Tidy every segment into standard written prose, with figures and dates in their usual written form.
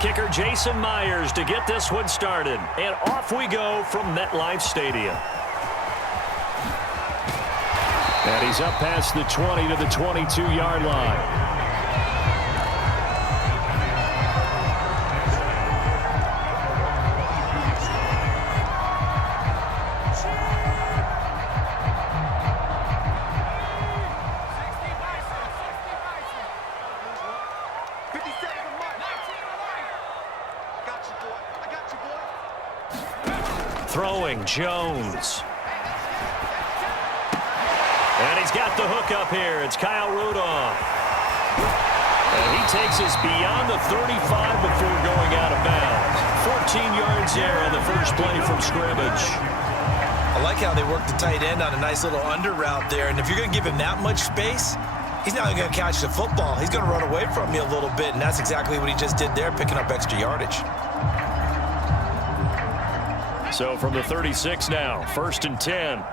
kicker Jason Myers to get this one started. And off we go from MetLife Stadium. And he's up past the 20 to the 22-yard line. Throwing Jones. And he's got the hook up here. It's Kyle Rudolph. And he takes us beyond the 35 before going out of bounds. 14 yards there on the first play from scrimmage. I like how they work the tight end on a nice little under route there. And if you're going to give him that much space, he's not going to catch the football. He's going to run away from you a little bit. And that's exactly what he just did there, picking up extra yardage. So from the 36 now, 1st and 10.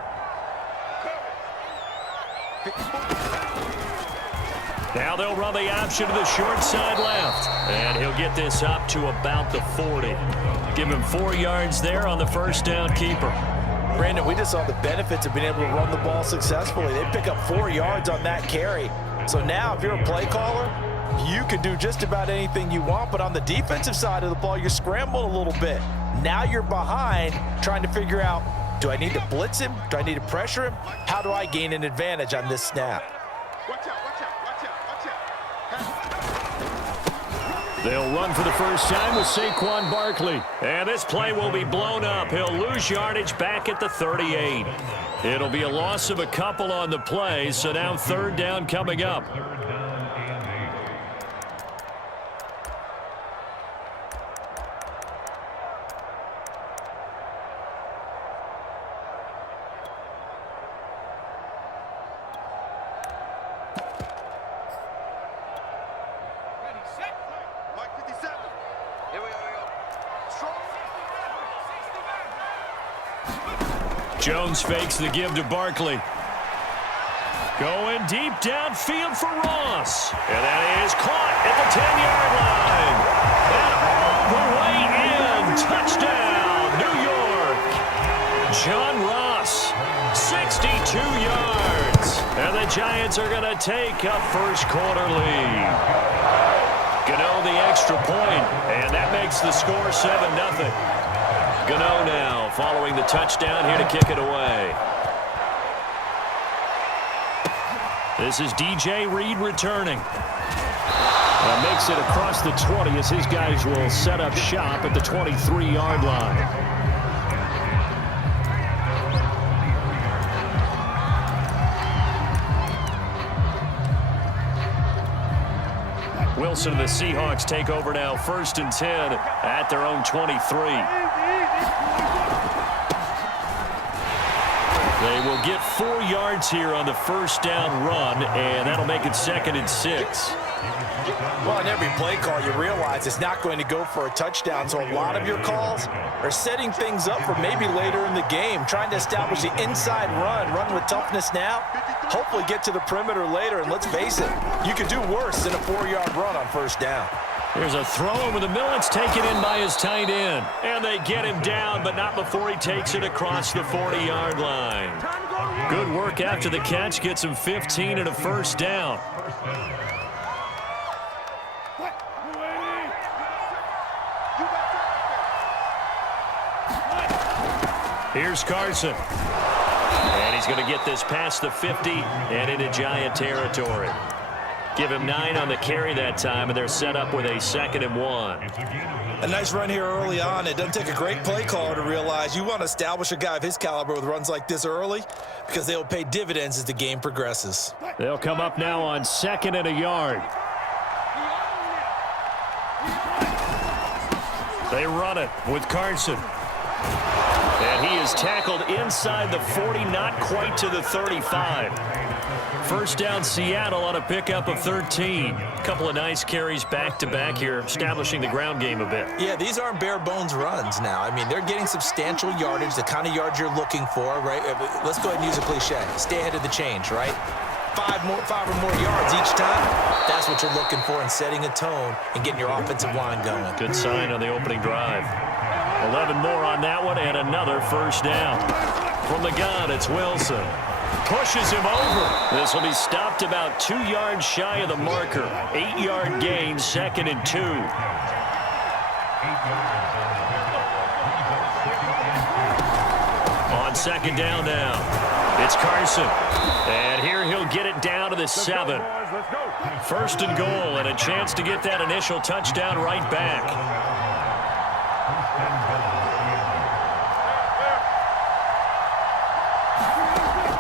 Now they'll run the option to the short side left. And he'll get this up to about the 40. Give him 4 yards there on the first down keeper. Brandon, we just saw the benefits of being able to run the ball successfully. They pick up 4 yards on that carry. So now if you're a play caller, you can do just about anything you want. But on the defensive side of the ball, you're scrambled a little bit. Now you're behind trying to figure out, do I need to blitz him? Do I need to pressure him? How do I gain an advantage on this snap? Watch out, watch out, watch out, watch out. They'll run for the first time with Saquon Barkley. And this play will be blown up. He'll lose yardage back at the 38. It'll be a loss of a couple on the play, so now 3rd down coming up. Jones fakes the give to Barkley. Going deep downfield for Ross. And that is caught at the 10-yard line. And all the way in. Touchdown, New York. John Ross, 62 yards. And the Giants are going to take a first quarter lead. Gano the extra point, and that makes the score 7-0. Gano now following the touchdown here to kick it away. This is DJ Reed returning. Makes it across the 20 as his guys will set up shop at the 23-yard line. Wilson and the Seahawks take over now, 1st and 10 at their own 23. They will get 4 yards here on the first down run, and that'll make it 2nd and 6. Well, in every play call, you realize it's not going to go for a touchdown, so a lot of your calls are setting things up for maybe later in the game, trying to establish the inside run with toughness now, hopefully get to the perimeter later, and let's face it, you could do worse than a 4-yard run on first down. There's a throw over the middle. It's taken in by his tight end. And they get him down, but not before he takes it across the 40-yard line. Good work after the catch. Gets him 15 and a first down. Here's Carson. And he's going to get this past the 50 and into Giant territory. Give him 9 on the carry that time, and they're set up with a 2nd and 1. A nice run here early on. It doesn't take a great play caller to realize you want to establish a guy of his caliber with runs like this early because they'll pay dividends as the game progresses. They'll come up now on 2nd and a yard. They run it with Carson. And he is tackled inside the 40, not quite to the 35. First down Seattle on a pickup of 13. A couple of nice carries back-to-back here, establishing the ground game a bit. Yeah, these aren't bare-bones runs now. I mean, they're getting substantial yardage, the kind of yards you're looking for, right? Let's go ahead and use a cliche. Stay ahead of the change, right? five or more yards each time, that's what you're looking for in setting a tone and getting your offensive line going. Good sign on the opening drive. 11 more on that one and another first down. From the gun, it's Wilson. Pushes him over. This will be stopped about 2 yards shy of the marker. 8-yard gain, 2nd and 2. On 2nd down now, it's Carson. And here he'll get it down to the 7. 1st and goal and a chance to get that initial touchdown right back.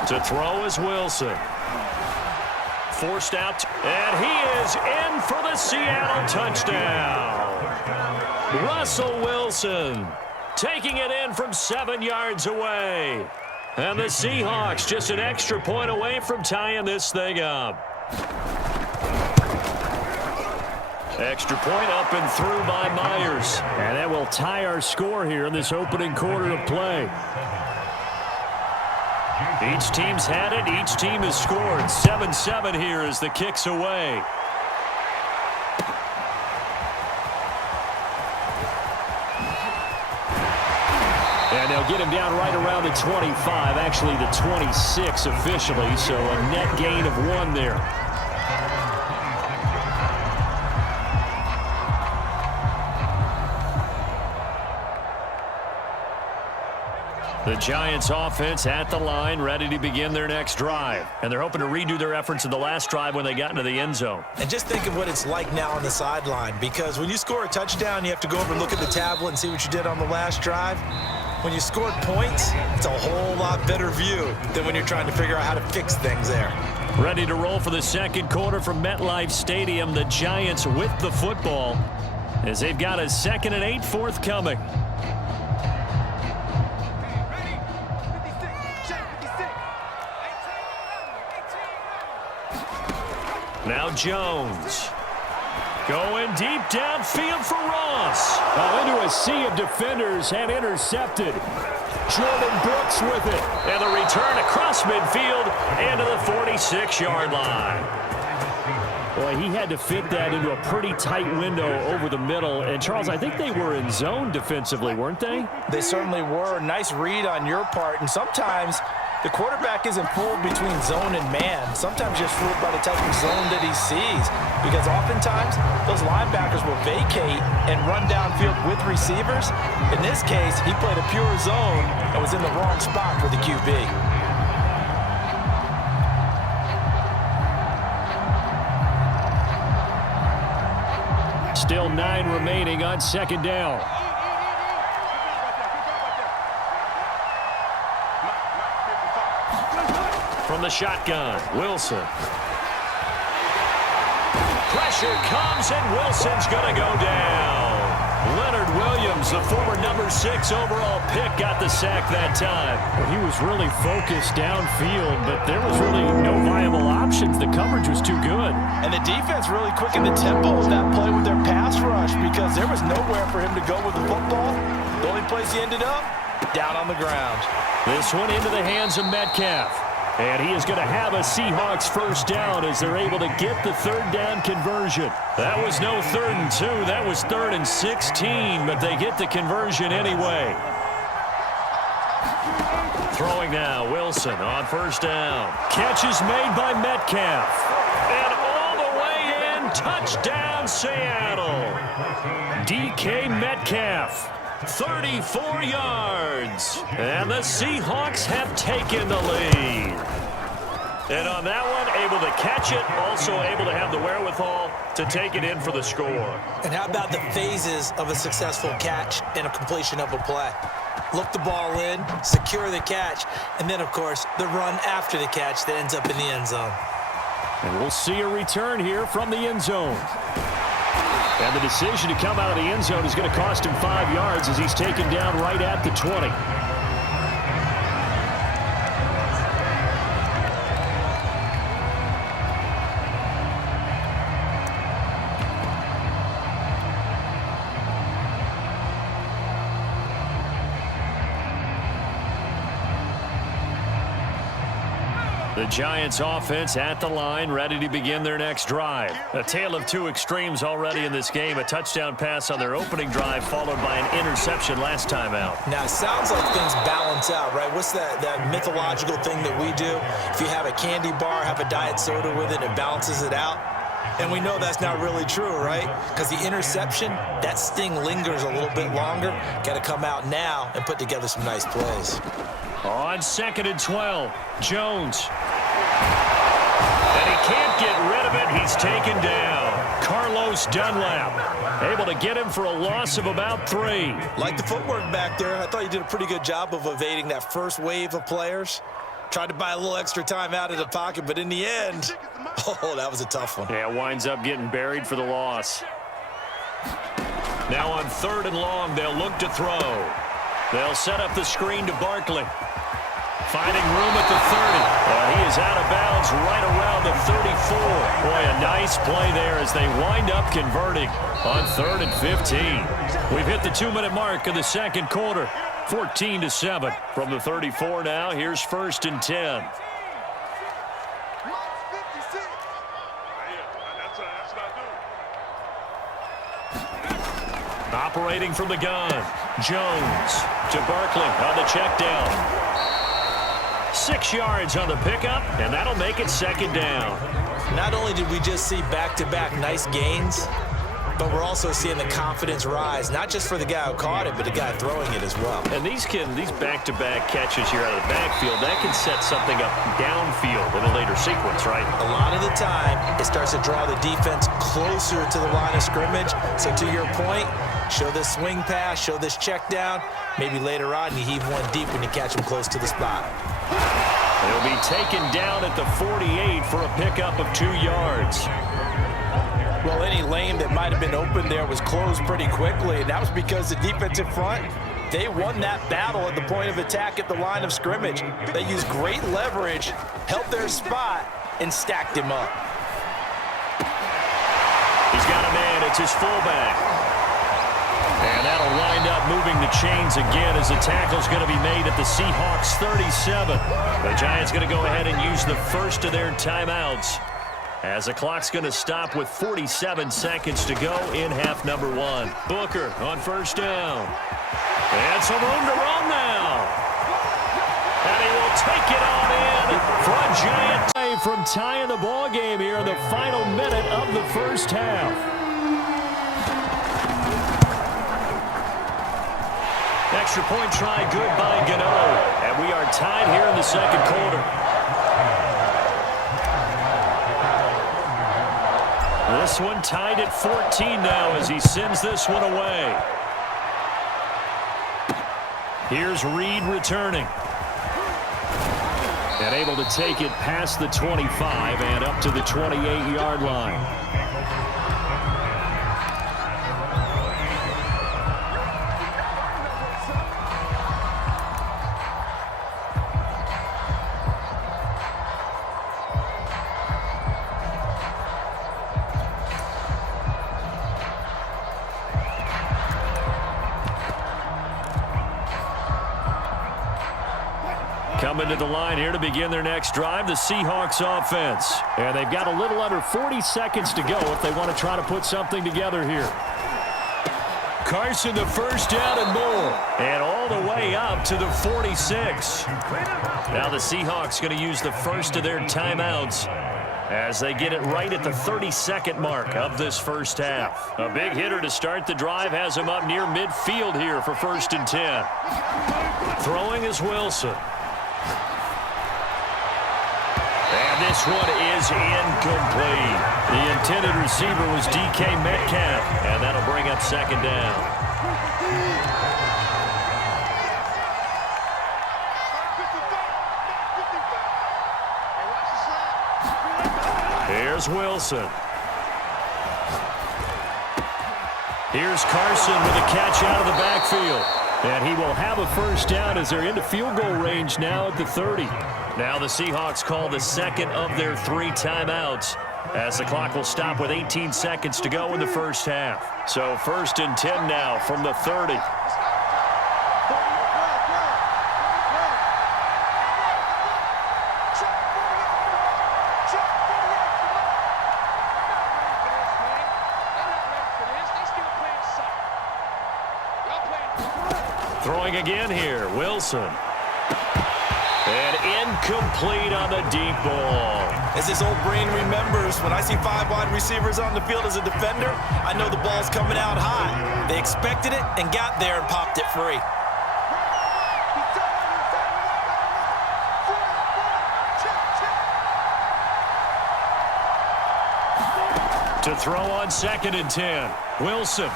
To throw is Wilson. Forced out, and he is in for the Seattle touchdown. Russell Wilson taking it in from 7 yards away. And the Seahawks just an extra point away from tying this thing up. Extra point up and through by Myers. And that will tie our score here in this opening quarter of play. Each team's had it. Each team has scored. 7-7 here as the kick's away. And they'll get him down right around the 25, actually the 26 officially, so a net gain of 1 there. The Giants offense at the line, ready to begin their next drive. And they're hoping to redo their efforts in the last drive when they got into the end zone. And just think of what it's like now on the sideline, because when you score a touchdown, you have to go over and look at the tablet and see what you did on the last drive. When you scored points, it's a whole lot better view than when you're trying to figure out how to fix things there. Ready to roll for the second quarter from MetLife Stadium. The Giants with the football as they've got a 2nd and 8 forthcoming. Now Jones. Going deep downfield for Ross. Into a sea of defenders and intercepted. Jordan Brooks with it. And the return across midfield and to the 46-yard line. Boy, he had to fit that into a pretty tight window over the middle. And, Charles, I think they were in zone defensively, weren't they? They certainly were. Nice read on your part. And sometimes the quarterback isn't fooled between zone and man. Sometimes just fooled by the type of zone that he sees. Because oftentimes, those linebackers will vacate and run downfield with receivers. In this case, he played a pure zone and was in the wrong spot for the QB. Still 9 remaining on 2nd down. From the shotgun, Wilson. Pressure comes, and Wilson's going to go down. Leonard Williams, the former number 6 overall pick, got the sack that time. Well, he was really focused downfield, but there was really no viable options. The coverage was too good. And the defense really quickened the tempo of that play with their pass rush because there was nowhere for him to go with the football. The only place he ended up, down on the ground. This one into the hands of Metcalf. And he is going to have a Seahawks first down as they're able to get the 3rd down conversion. That was no 3rd and 2. That was 3rd and 16, but they get the conversion anyway. Throwing now, Wilson on first down. Catch is made by Metcalf. And all the way in, touchdown Seattle. DK Metcalf. 34 yards. And the Seahawks have taken the lead. And on that one, able to catch it, also able to have the wherewithal to take it in for the score. And how about the phases of a successful catch and a completion of a play? Look the ball in, secure the catch, and then, of course, the run after the catch that ends up in the end zone. And we'll see a return here from the end zone. And the decision to come out of the end zone is going to cost him 5 yards as he's taken down right at the 20. The Giants offense at the line, ready to begin their next drive. A tale of two extremes already in this game. A touchdown pass on their opening drive, followed by an interception last time out. Now, it sounds like things balance out, right? What's that mythological thing that we do? If you have a candy bar, have a diet soda with it, it balances it out. And we know that's not really true, right? Because the interception, that sting lingers a little bit longer. Got to come out now and put together some nice plays. On 2nd and 12, Jones. And he can't get rid of it. He's taken down. Carlos Dunlap able to get him for a loss of about 3. Like the footwork back there, I thought you did a pretty good job of evading that first wave of players. Tried to buy a little extra time out of the pocket, but in the end, oh, that was a tough one. Yeah, winds up getting buried for the loss. Now on 3rd and long, they'll look to throw. They'll set up the screen to Barkley. Finding room at the 30. He is out of bounds right around the 34. Boy, a nice play there as they wind up converting on 3rd and 15. We've hit the 2-minute mark of the second quarter. 14-7 from the 34 now. Here's 1st and 10. Operating from the gun. Jones to Barkley on the check down. 6 yards on the pickup, and that'll make it 2nd down. Not only did we just see back-to-back nice gains, but we're also seeing the confidence rise, not just for the guy who caught it, but the guy throwing it as well. And these back-to-back catches here out of the backfield, that can set something up downfield in a later sequence, right? A lot of the time, it starts to draw the defense closer to the line of scrimmage. So to your point, show this swing pass, show this check down. Maybe later on you heave one deep when you catch him close to the spot. He'll be taken down at the 48 for a pickup of 2 yards. Well, any lane that might have been open there was closed pretty quickly, and that was because the defensive front, they won that battle at the point of attack at the line of scrimmage. They used great leverage, held their spot, and stacked him up. He's got a man. It's his fullback. And that'll wind up moving the chains again as the tackle's going to be made at the Seahawks 37. The Giants going to go ahead and use the first of their timeouts as the clock's going to stop with 47 seconds to go in half number 1. Booker on 1st down. And some room to run now. And he will take it on in for a Giant play from tying the ball game here in the final minute of the first half. Extra point try good by Gano. And we are tied here in the second quarter. This one tied at 14 now as he sends this one away. Here's Reed returning. And able to take it past the 25 and up to the 28-yard line. Coming to the line here to begin their next drive, the Seahawks offense. And they've got a little under 40 seconds to go if they want to try to put something together here. Carson, the 1st down and more. And all the way up to the 46. Now the Seahawks going to use the first of their timeouts as they get it right at the 32nd mark of this first half. A big hitter to start the drive has him up near midfield here for 1st and 10. Throwing is Wilson. And this one is incomplete. The intended receiver was DK Metcalf, and that'll bring up 2nd down. Here's Wilson. Here's Carson with a catch out of the backfield. And he will have a 1st down as they're into field goal range now at the 30. Now the Seahawks call the second of their 3 timeouts as the clock will stop with 18 seconds to go in the first half. So 1st and 10 now from the 30. Throwing again here, Wilson. And incomplete on the deep ball. As his old brain remembers, when I see 5 wide receivers on the field as a defender, I know the ball's coming out high. They expected it and got there and popped it free. To throw on 2nd and 10. Wilson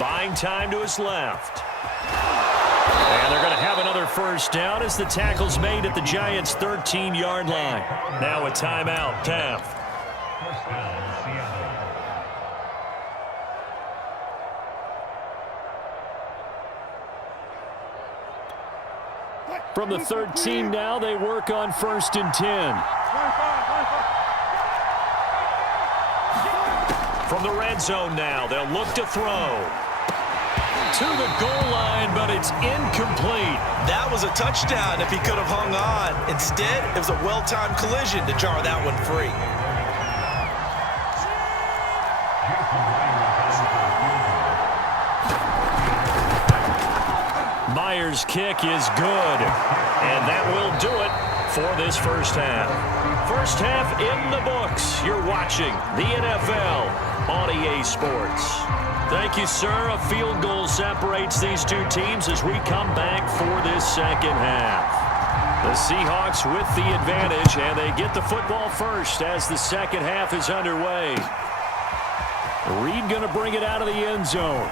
buying time to his left. And they're going to have another first down as the tackle's made at the Giants' 13-yard line. Now a timeout, Taft. From the 13 now, they work on 1st and 10. From the red zone now, they'll look to throw. To the goal line, but it's incomplete. That was a touchdown if he could have hung on. Instead, it was a well-timed collision to jar that one free. Myers' kick is good, and that will do it for this first half. First half in the books. You're watching the NFL on EA Sports. Thank you, sir. A field goal separates these two teams as we come back for this second half. The Seahawks with the advantage, and they get the football first as the second half is underway. Reed going to bring it out of the end zone.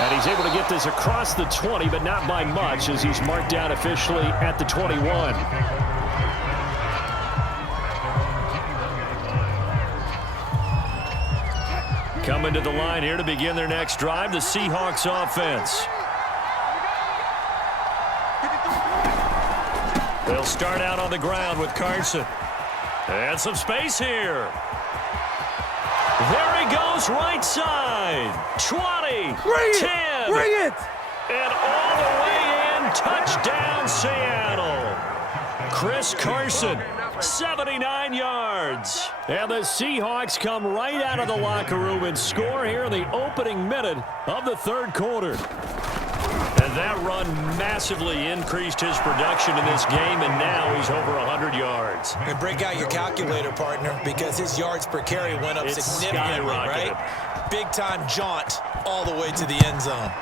And he's able to get this across the 20, but not by much as he's marked down officially at the 21. Coming to the line here to begin their next drive, the Seahawks offense. They'll start out on the ground with Carson. And some space here. There he goes, right side. 20, 10. Bring it! And all the way in, touchdown Seattle. Chris Carson, 79 yards. And the Seahawks come right out of the locker room and score here in the opening minute of the third quarter. And that run massively increased his production in this game, and now he's over 100 yards. And break out your calculator, partner, because his yards per carry went up significantly, right? Big-time jaunt all the way to the end zone.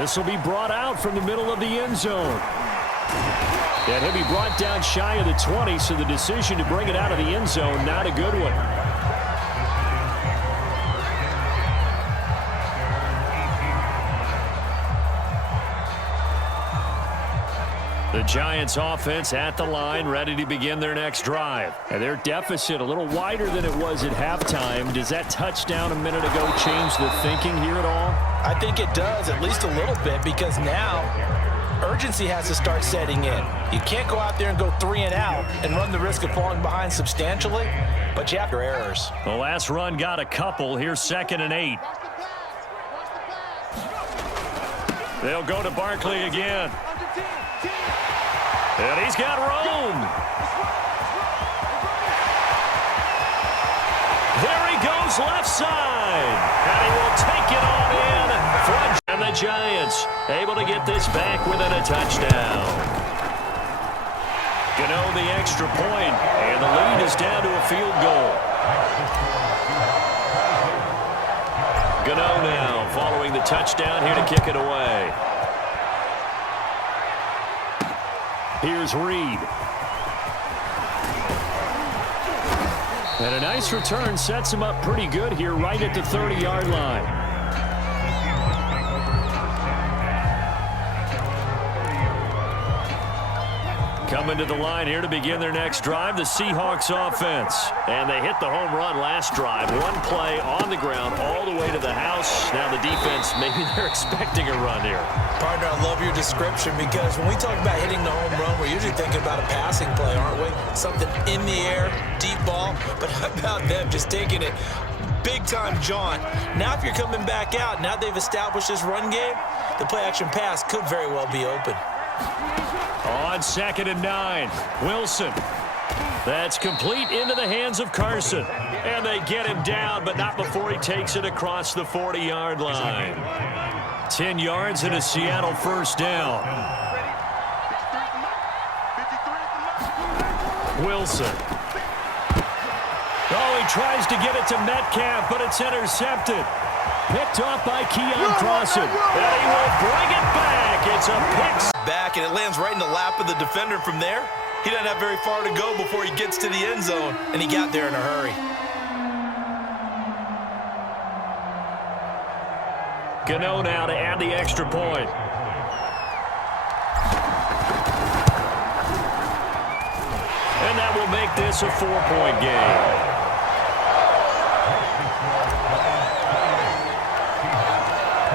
This will be brought out from the middle of the end zone. And he'll be brought down shy of the 20, so the decision to bring it out of the end zone, not a good one. The Giants offense at the line, ready to begin their next drive. And their deficit a little wider than it was at halftime. Does that touchdown a minute ago change the thinking here at all? I think it does, at least a little bit, because now urgency has to start setting in. You can't go out there and go 3 and out and run the risk of falling behind substantially, but you have your errors. The last run got a couple. Here's 2nd and 8. They'll go to Barkley again. And he's got room. There he goes, left side. And he will take it on in. And the Giants able to get this back within a touchdown. Gano the extra point, and the lead is down to a field goal. Gano now following the touchdown here to kick it away. Here's Reed. And a nice return sets him up pretty good here right at the 30-yard line. Coming to the line here to begin their next drive, the Seahawks offense. And they hit the home run last drive. One play on the ground all the way to the house. Now the defense, maybe they're expecting a run here. Partner, I love your description because when we talk about hitting the home run, we're usually thinking about a passing play, aren't we? Something in the air, deep ball. But how about them just taking it big-time jaunt? Now if you're coming back out, now they've established this run game, the play-action pass could very well be open. On 2nd and 9, Wilson. That's complete into the hands of Carson. And they get him down, but not before he takes it across the 40-yard line. 10 yards and a Seattle first down. Wilson. Oh, he tries to get it to Metcalf, but it's intercepted. Picked off by Keon Crossan. And he will bring it back. It's a pick. Back, and it lands right in the lap of the defender from there. He doesn't have very far to go before he gets to the end zone, and he got there in a hurry. Gano now to add the extra point. And that will make this a 4-point game.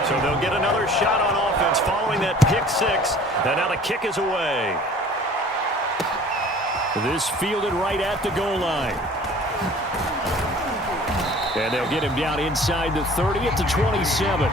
So they'll get another shot on offense following that pick six. And now the kick is away. This fielded right at the goal line. And they'll get him down inside the 30 at the 27.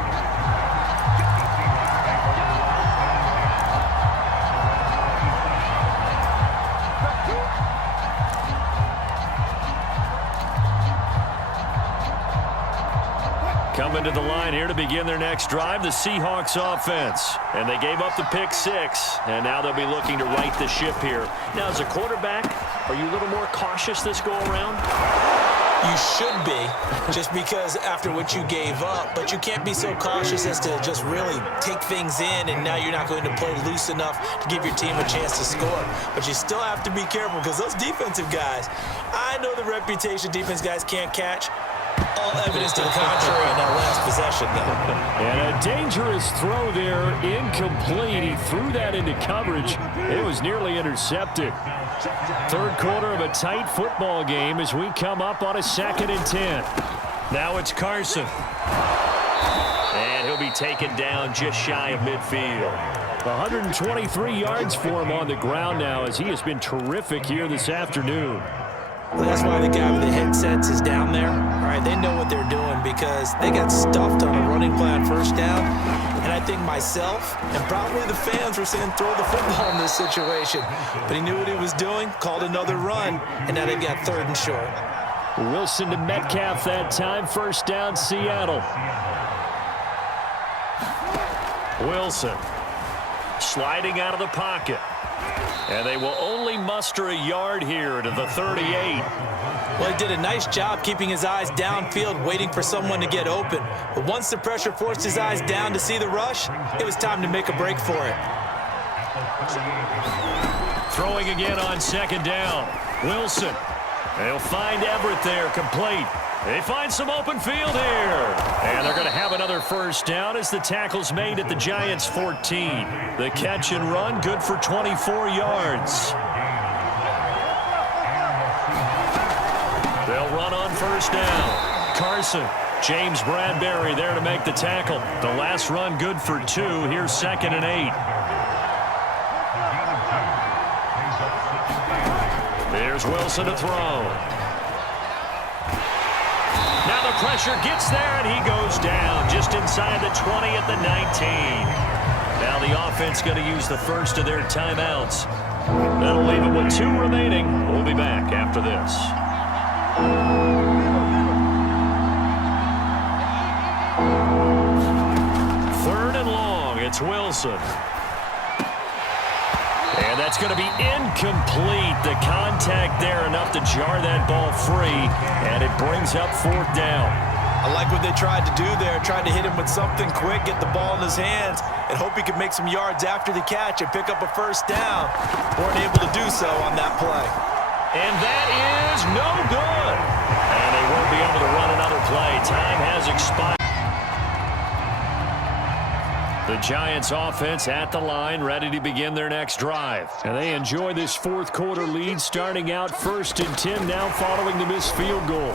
Coming to the line here to begin their next drive, the Seahawks offense. And they gave up the pick six, and now they'll be looking to right the ship here. Now, as a quarterback, are you a little more cautious this go-around? You should be, just because after what you gave up, but you can't be so cautious as to just really take things in, and now you're not going to play loose enough to give your team a chance to score. But you still have to be careful, because those defensive guys, I know the reputation defense guys can't catch. All evidence to the contrary in that last possession, though. And a dangerous throw there, incomplete. He threw that into coverage. It was nearly intercepted. Third quarter of a tight football game as we come up on a 2nd and 10. Now it's Carson. And he'll be taken down just shy of midfield. 123 yards for him on the ground now as he has been terrific here this afternoon. Well, that's why the guy with the headsets is down there. All right, they know what they're doing because they got stuffed on a running play on first down. And I think myself and probably the fans were saying throw the football in this situation. But he knew what he was doing, called another run, and now they've got 3rd and short. Wilson to Metcalf that time. First down, Seattle. Wilson sliding out of the pocket. And they will only muster a yard here to the 38. Well, he did a nice job keeping his eyes downfield, waiting for someone to get open. But once the pressure forced his eyes down to see the rush, it was time to make a break for it. Throwing again on 2nd down. Wilson. They'll find Everett there, complete. They find some open field here. And they're going to have another first down as the tackle's made at the Giants' 14. The catch and run, good for 24 yards. They'll run on first down. Carson, James Bradbury there to make the tackle. The last run good for 2. Here's 2nd and 8. There's Wilson to throw. Now the pressure gets there, and he goes down just inside the 20 at the 19. Now the offense going to use the first of their timeouts. That'll leave it with 2 remaining. We'll be back after this. 3rd and long. It's Wilson. And that's going to be incomplete. The contact there enough to jar that ball free, and it brings up 4th down. I like what they tried to do there, tried to hit him with something quick, get the ball in his hands, and hope he could make some yards after the catch and pick up a first down. Weren't able to do so on that play. And that is no good. And they won't be able to run another play. Time has expired. The Giants offense at the line, ready to begin their next drive. And they enjoy this 4th quarter lead, starting out 1st and 10 now following the missed field goal.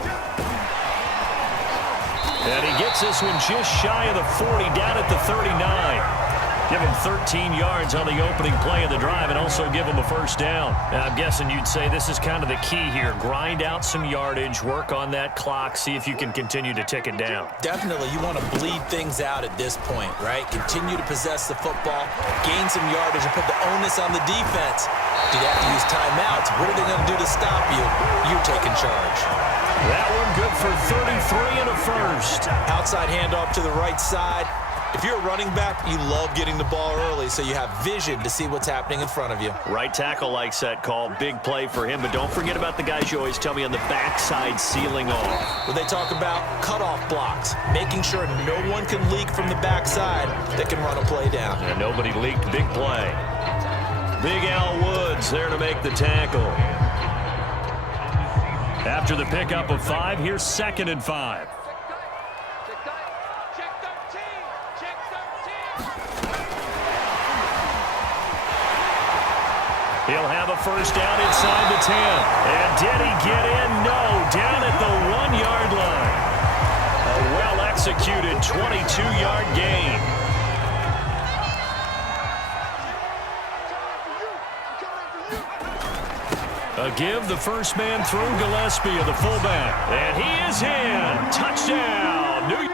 And he gets this one just shy of the 40, down at the 39. Give him 13 yards on the opening play of the drive and also give him a first down. Now, I'm guessing you'd say this is kind of the key here. Grind out some yardage, work on that clock, see if you can continue to tick it down. Definitely, you want to bleed things out at this point, right? Continue to possess the football, gain some yardage, and put the onus on the defense. Do they have to use timeouts? What are they going to do to stop you? You're taking charge. That one good for 33 and a first. Outside handoff to the right side. If you're a running back, you love getting the ball early so you have vision to see what's happening in front of you. Right tackle likes that call. Big play for him, but don't forget about the guys you always tell me on the backside sealing off. When they talk about cutoff blocks, making sure no one can leak from the backside that can run a play down. And nobody leaked. Big play. Big Al Woods there to make the tackle. After the pickup of 5, here's 2nd and 5. He'll have a first down inside the 10. And did he get in? No, down at the 1-yard line. A well-executed 22-yard gain. A give, the first man through, Gillespie of the fullback. And he is in. Touchdown, New York.